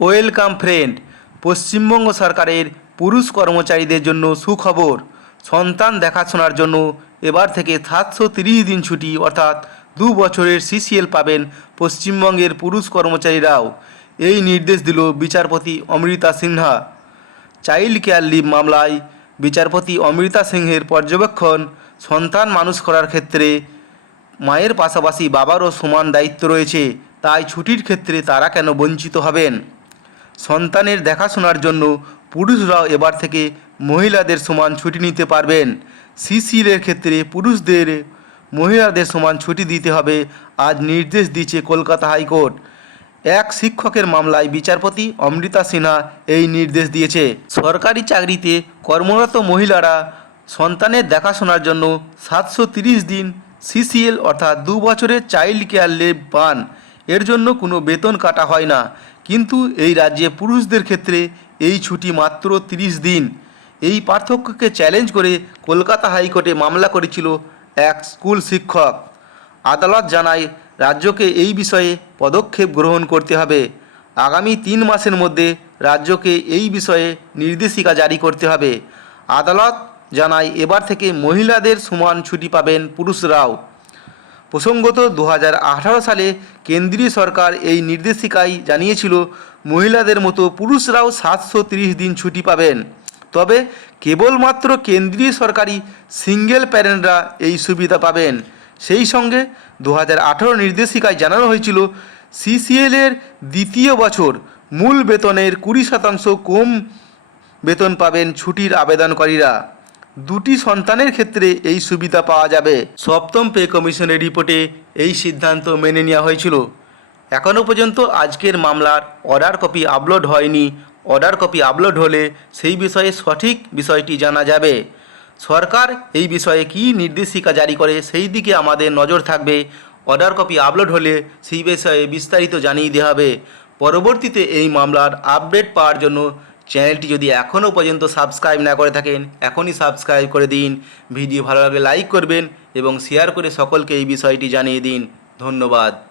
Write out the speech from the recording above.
Welcome friend, Paschimbanga সরকারের পুরুষ কর্মচারীদের জন্য সুখবর। সন্তান দেখাশোনার জন্য এবার থেকে সাতশো তিরিশ দিন ছুটি, অর্থাৎ দু বছরের সিসিএল পাবেন পশ্চিমবঙ্গের পুরুষ কর্মচারীরাও। এই নির্দেশ দিল বিচারপতি Amrita Sinha. Child care leave মামলায় বিচারপতি অমৃতা সিংহের পর্যবেক্ষণ সন্তান মানুষ করার ক্ষেত্রে মায়ের পাশাপাশি বাবারও সমান দায়িত্ব রয়েছে, তাই ছুটির ক্ষেত্রে তারা কেন বঞ্চিত হবেন? সন্তানের দেখাশোনার জন্য পুরুষরাও এবার থেকে মহিলাদের সমান ছুটি নিতে পারবেন। সিসিএলের ক্ষেত্রে পুরুষদের মহিলাদের সমান ছুটি দিতে হবে আজ নির্দেশ দিয়েছে কলকাতা হাইকোর্ট। এক শিক্ষকের মামলায় বিচারপতি অমৃতা সিনহা এই নির্দেশ দিয়েছে। সরকারি চাকরিতে কর্মরত মহিলারা সন্তানের দেখাশোনার জন্য সাতশো দিন সিসিএল অর্থাৎ দু বছরের চাইল্ড কেয়ার লিভ পান। এর জন্য কোনো বেতন কাটা হয় না। কিন্তু এই রাজ্যে পুরুষদের ক্ষেত্রে এই ছুটি মাত্র তিরিশ দিন। এই পার্থক্যকে চ্যালেঞ্জ করে কলকাতা হাইকোর্টে মামলা করেছিল এক স্কুল শিক্ষক। আদালত জানায়, রাজ্যকে এই বিষয়ে পদক্ষেপ গ্রহণ করতে হবে। আগামী তিন মাসের মধ্যে রাজ্যকে এই বিষয়ে নির্দেশিকা জারি করতে হবে। আদালত জানায়, এবার থেকে মহিলাদের সমান ছুটি পাবেন পুরুষরাও। প্রসঙ্গত দু হাজার আঠারো সালে কেন্দ্রীয় সরকার এই নির্দেশিকায় জানিয়েছিল, মহিলাদের মতো পুরুষরাও সাতশো দিন ছুটি পাবেন। তবে কেবলমাত্র কেন্দ্রীয় সরকারি সিঙ্গেল প্যারেন্টরা এই সুবিধা পাবেন। সেই সঙ্গে দু হাজার আঠারো নির্দেশিকায় জানানো হয়েছিল সিসিএলের দ্বিতীয় বছর মূল বেতনের কুড়ি শতাংশ কম বেতন পাবেন ছুটির আবেদনকারীরা। দুটি সন্তানের ক্ষেত্রে এই সুবিধা পাওয়া যাবে। সপ্তম পে কমিশনের রিপোর্টে এই সিদ্ধান্ত মেনে নেওয়া হয়েছিল। এখনও পর্যন্ত আজকের মামলার অর্ডার কপি আপলোড হয়নি। অর্ডার কপি আপলোড হলে সেই বিষয়ে সঠিক বিষয়টি জানা যাবে। সরকার এই বিষয়ে কী নির্দেশিকা জারি করে সেই দিকে আমাদের নজর থাকবে। অর্ডার কপি আপলোড হলে সেই বিষয়ে বিস্তারিত জানিয়ে দেওয়া হবে। পরবর্তীতে এই মামলার আপডেট পাওয়ার জন্য চ্যানেলটি যদি এখনও পর্যন্ত সাবস্ক্রাইব না করে থাকেন, এখনই সাবস্ক্রাইব করে দিন। ভিডিও ভালো লাগলে লাইক করবেন এবং শেয়ার করে সকলকে এই বিষয়টি জানিয়ে দিন। ধন্যবাদ।